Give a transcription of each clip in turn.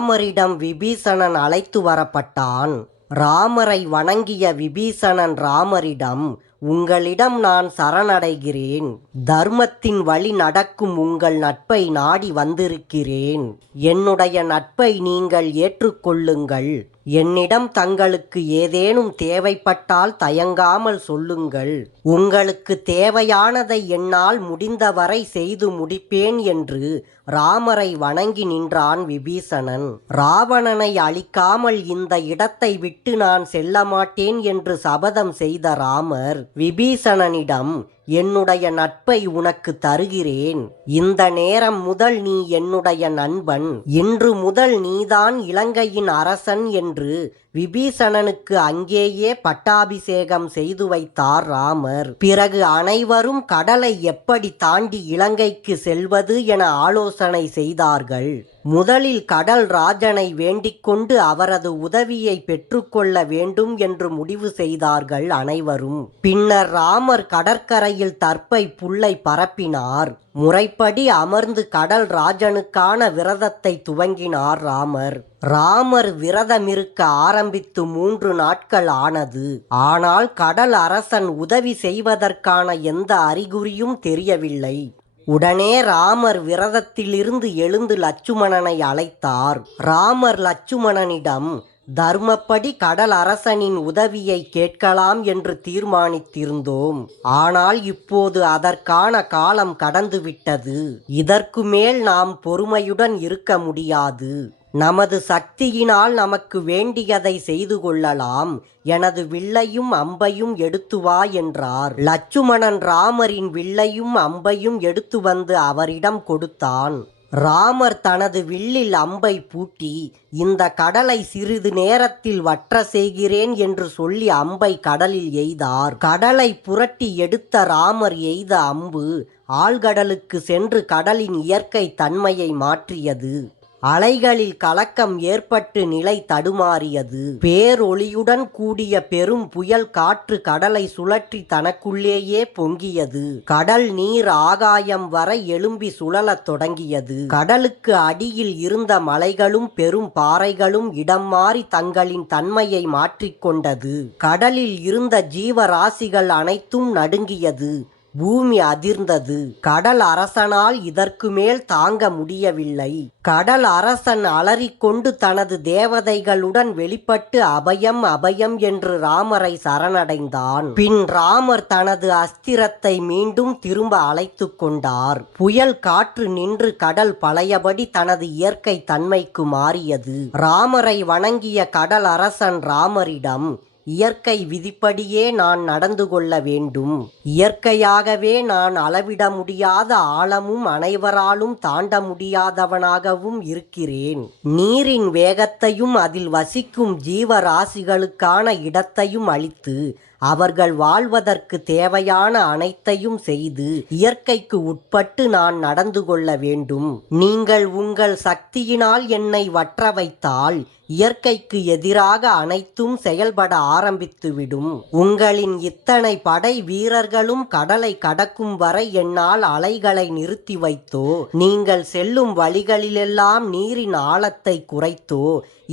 ராமரிடம் விபீஷணன் அழைத்து வரப்பட்டான். ராமரை வணங்கிய விபீஷணன் ராமரிடம், உங்களிடம் நான் சரணடைகிறேன். தர்மத்தின் வழி நடக்கும் உங்கள் நட்பை நாடி வந்திருக்கிறேன். என்னுடைய நட்பை நீங்கள் ஏற்றுக்கொள்ளுங்கள். என்னிடம் தங்களுக்கு ஏதேனும் தேவைப்பட்டால் தயங்காமல் சொல்லுங்கள். உங்களுக்கு தேவையானதை என்னால் முடிந்தவரை செய்து முடிப்பேன் என்று ராமரை வணங்கி நின்றான் விபீஷணன். ராவணனை அழிக்காமல் இந்த இடத்தை விட்டு நான் செல்ல மாட்டேன் என்று சபதம் செய்த ராமர் விபீஷணனிடம், என்னுடைய நட்பை உனக்கு தருகிறேன். இந்த நேரம் முதல் நீ என்னுடைய நண்பன். இன்று முதல் நீதான் இலங்கையின் அரசன் என்று விபீஷணனுக்கு அங்கேயே பட்டாபிஷேகம் செய்து வைத்தார் ராமர். பிறகு அனைவரும் கடலை எப்படி தாண்டி இலங்கைக்கு செல்வது என ஆலோசனை செய்தார்கள். முதலில் கடல் ராஜனை வேண்டிக் கொண்டு அவரது உதவியை பெற்றுக்கொள்ள வேண்டும் என்று முடிவு செய்தார்கள் அனைவரும். பின்னர் ராமர் கடற்கரையில் தர்ப்பை புல்லை பரப்பினார். முறைப்படி அமர்ந்து கடல் ராஜனுக்கான விரதத்தை துவங்கினார் ராமர். ராமர் விரதமிருக்க ஆரம்பித்து 3 நாட்கள் ஆனது. ஆனால் கடல் அரசன் உதவி செய்வதற்கான எந்த அறிகுறியும் தெரியவில்லை. உடனே ராமர் விரதத்திலிருந்து எழுந்து லட்சுமணனை அழைத்தார். ராமர் லட்சுமணனிடம், தர்மப்படி கடல் அரசனின் உதவியை கேட்கலாம் என்று தீர்மானித்திருந்தோம். ஆனால் இப்போது அதற்கான காலம் கடந்துவிட்டது. இதற்கு மேல் நாம் பொறுமையுடன் இருக்க முடியாது. நமது சக்தியினால் நமக்கு வேண்டியதை செய்து கொள்ளலாம். எனது வில்லையும் அம்பையும் எடுத்து வா என்றார். லட்சுமணன் ராமரின் வில்லையும் அம்பையும் எடுத்து வந்து அவரிடம் கொடுத்தான். ராமர் தனது வில்லில் அம்பை பூட்டி, இந்த கடலை சிறிது நேரத்தில் வற்ற செய்கிறேன் என்று சொல்லி அம்பை கடலில் எய்தார். கடலை புரட்டி எடுத்த ராமர் எய்த அம்பு ஆழ்கடலுக்கு சென்று கடலின் இயற்கை தன்மையை மாற்றியது. அலைகளில் கலக்கம் ஏற்பட்டு நிலை தடுமாறியது. பேரொளியுடன் கூடிய பெரும் புயல் காற்று கடலை சுழற்றி தனக்குள்ளேயே பொங்கியது. கடல் நீர் ஆகாயம் வரை எழும்பி சுழலத் தொடங்கியது. கடலுக்கு அடியில் இருந்த மலைகளும் பெரும் பாறைகளும் இடம் மாறி தங்களின் தன்மையை மாற்றிக்கொண்டது. கடலில் இருந்த ஜீவராசிகள் அனைத்தும் நடுங்கியது. பூமி அதிர்ந்தது. கடல் அரசனால் இதற்கு மேல் தாங்க முடியவில்லை. கடல் அரசன் அலறிக்கொண்டு தனது தேவதைகளுடன் வெளிப்பட்டு அபயம் அபயம் என்று ராமரை சரணடைந்தான். பின் ராமர் தனது அஸ்திரத்தை மீண்டும் திரும்ப அழைத்து கொண்டார். புயல் காற்று நின்று கடல் பழையபடி தனது இயற்கை தன்மைக்கு மாறியது. ராமரை வணங்கிய கடல் அரசன் ராமரிடம், இயற்கை விதிப்படியே நான் நடந்து கொள்ள வேண்டும். இயற்கையாகவே நான் அளவிட முடியாத ஆழமும் அனைவராலும் தாண்ட முடியாதவனாகவும் இருக்கிறேன். நீரின் வேகத்தையும் அதில் வசிக்கும் ஜீவராசிகளுக்கான இடத்தையும் அளித்து அவர்கள் வாழ்வதற்கு தேவையான அனைத்தையும் செய்து இயற்கைக்கு உட்பட்டு நான் நடந்து கொள்ள வேண்டும். நீங்கள் உங்கள் சக்தியினால் என்னை வற்ற வைத்தால் இயற்கைக்கு எதிராக அனைத்தும் செயல்பட ஆரம்பித்துவிடும். உங்களின் இத்தனை படை வீரர்களும் கடலை கடக்கும் வரை என்னால் அலைகளை நிறுத்தி வைத்தோ, நீங்கள் செல்லும் வழிகளிலெல்லாம் நீரின் ஆழத்தை குறைத்தோ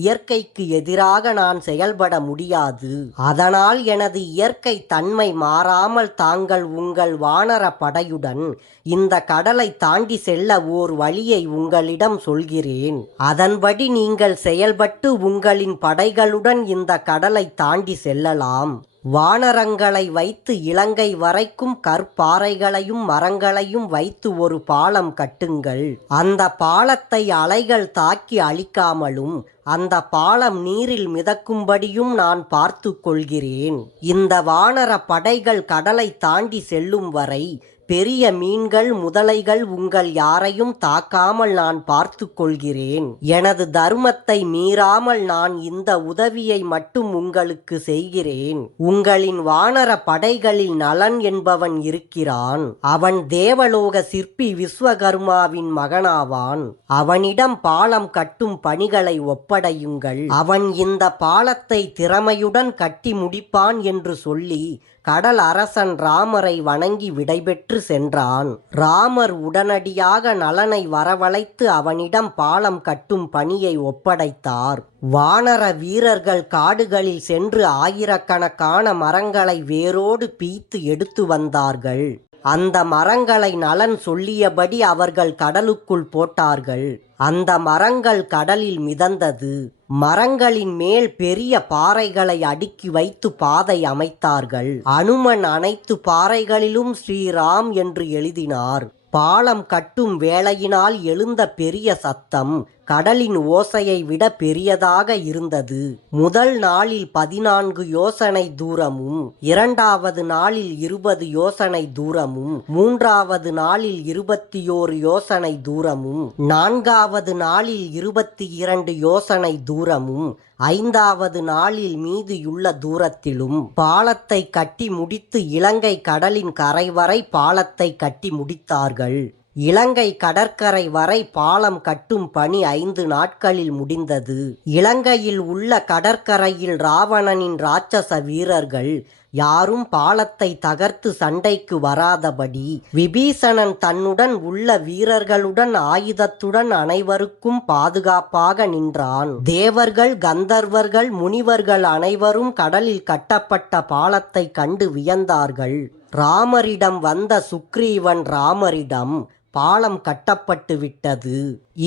இயற்கைக்கு எதிராக நான் செயல்பட முடியாது. அதனால் எனது இயற்கை தன்மை மாறாமல் தாங்கள் உங்கள் வானர படையுடன் இந்த கடலை தாண்டி செல்ல ஓர் வழியை உங்களிடம் சொல்கிறேன். அதன்படி நீங்கள் செயல்பட்டு உங்களின் படைகளுடன் இந்த கடலை தாண்டி செல்லலாம். வானரங்களை வைத்து இலங்கை வரைக்கும் கற்பாறைகளையும் மரங்களையும் வைத்து ஒரு பாலம் கட்டுங்கள். அந்த பாலத்தை அலைகள் தாக்கி அழிக்காமலும் அந்த பாலம் நீரில் மிதக்கும்படியும் நான் பார்த்து கொள்கிறேன். இந்த வானர படைகள் கடலை தாண்டி செல்லும் வரை பெரிய மீன்கள் முதலைகள் உங்கள் யாரையும் தாக்காமல் நான் பார்த்து கொள்கிறேன். எனது தர்மத்தை மீறாமல் நான் இந்த உதவியை மட்டும் உங்களுக்கு செய்கிறேன். உங்களின் வானர படைகளில் நலன் என்பவன் இருக்கிறான். அவன் தேவலோக சிற்பி விஸ்வகர்மாவின் மகனாவான். அவனிடம் பாலம் கட்டும் பணிகளை ஒப்படையுங்கள். அவன் இந்த பாலத்தை திறமையுடன் கட்டி முடிப்பான் என்று சொல்லி கடல் அரசன் ராமரை வணங்கி விடைபெற்று சென்றான். ராமர் உடனடியாக நலனை வரவழைத்து அவனிடம் பாலம் கட்டும் பணியை ஒப்படைத்தார். வானர வீரர்கள் காடுகளில் சென்று ஆயிரக்கணக்கான மரங்களை வேரோடு பீய்த்து எடுத்து வந்தார்கள். அந்த மரங்களை நலன் சொல்லியபடி அவர்கள் கடலுக்குள் போட்டார்கள். அந்த மரங்கள் கடலில் மிதந்தது. மரங்களின் மேல் பெரிய பாறைகளை அடுக்கி வைத்து பாதை அமைத்தார்கள். அனுமன் அனைத்து பாறைகளிலும் ஸ்ரீராம் என்று எழுதினார். பாலம் கட்டும் வேளையினால் எழுந்த பெரிய சத்தம் கடலின் ஓசையை விட பெரியதாக இருந்தது. முதல் நாளில் 14 யோசனை தூரமும், இரண்டாவது நாளில் 20 யோசனை தூரமும், மூன்றாவது நாளில் 21 யோசனை தூரமும், நான்காவது நாளில் 22 யோசனை தூரமும், ஐந்தாவது நாளில் மீதியுள்ள தூரத்திலும் பாலத்தை கட்டி முடித்து இலங்கை கடலின் கரை வரை பாலத்தை கட்டி முடித்தார்கள். இலங்கை கடற்கரை வரை பாலம் கட்டும் பணி 5 நாட்களில் முடிந்தது. இலங்கையில் உள்ள கடற்கரையில் ராவணனின் ராட்சச வீரர்கள் யாரும் பாலத்தை தகர்த்து சண்டைக்கு வராதபடி விபீஷணன் தன்னுடன் உள்ள வீரர்களுடன் ஆயுதத்துடன் அனைவருக்கும் பாதுகாப்பாக நின்றான். தேவர்கள், கந்தர்வர்கள், முனிவர்கள் அனைவரும் கடலில் கட்டப்பட்ட பாலத்தை கண்டு வியந்தார்கள். ராமரிடம் வந்த சுக்ரீவன் ராமரிடம், பாலம் கட்டப்பட்டு விட்டது.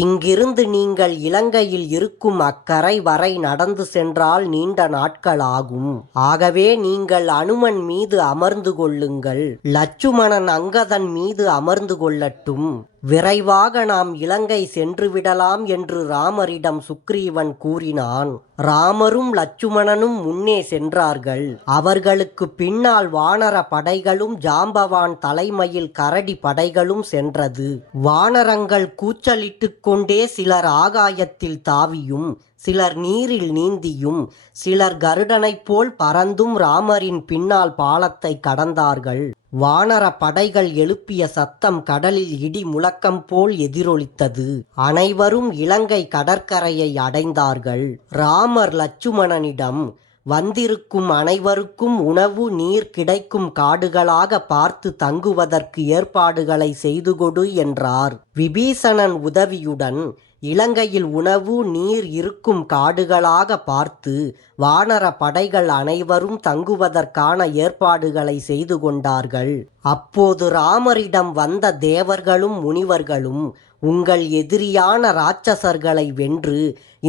இங்கிருந்து நீங்கள் இலங்கையில் இருக்கும் அக்கரை வரை நடந்து சென்றால் நீண்ட நாட்கள் ஆகும். ஆகவே நீங்கள் அனுமன் மீது அமர்ந்து கொள்ளுங்கள், லட்சுமணன் அங்கதன் மீது அமர்ந்து கொள்ளட்டும். விரைவாக நாம் இலங்கை சென்று விடலாம் என்று ராமரிடம் சுக்ரீவன் கூறினான். ராமரும் லட்சுமணனும் முன்னே சென்றார்கள். அவர்களுக்கு பின்னால் வானர படைகளும் ஜாம்பவான் தலைமையில் கரடி படைகளும் சென்றது. வானரங்கள் கூச்சலிட்டு கொண்டே சிலர் ஆகாயத்தில் தாவியும், சிலர் நீரில் நீந்தியும், சிலர் கருடனைப் போல் பறந்தும் ராமரின் பின்னால் பாலத்தை கடந்தார்கள். வானர படைகள் எழுப்பிய சத்தம் கடலில் இடி முழக்கம் போல் எதிரொலித்தது. அனைவரும் இலங்கை கடற்கரையை அடைந்தார்கள். ராமர் லட்சுமணனிடம், வந்திருக்கும் அனைவருக்கும் உணவு நீர் கிடைக்கும் காடுகளாக பார்த்து தங்குவதற்கு ஏற்பாடுகளை செய்து கொடு என்றார். விபீஷணன் உதவியுடன் இலங்கையில் உணவு நீர் இருக்கும் காடுகளாக பார்த்து வானர படைகள் அனைவரும் தங்குவதற்கான ஏற்பாடுகளை செய்து கொண்டார்கள். அப்போது ராமரிடம் வந்த தேவர்களும் முனிவர்களும், உங்கள் எதிரியான ராட்சசர்களை வென்று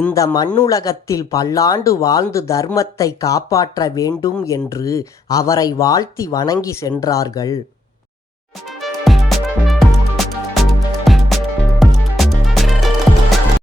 இந்த மண்ணுலகத்தில் பல்லாண்டு வாழ்ந்து தர்மத்தை காப்பாற்ற வேண்டும் என்று அவரை வாழ்த்தி வணங்கி சென்றார்கள்.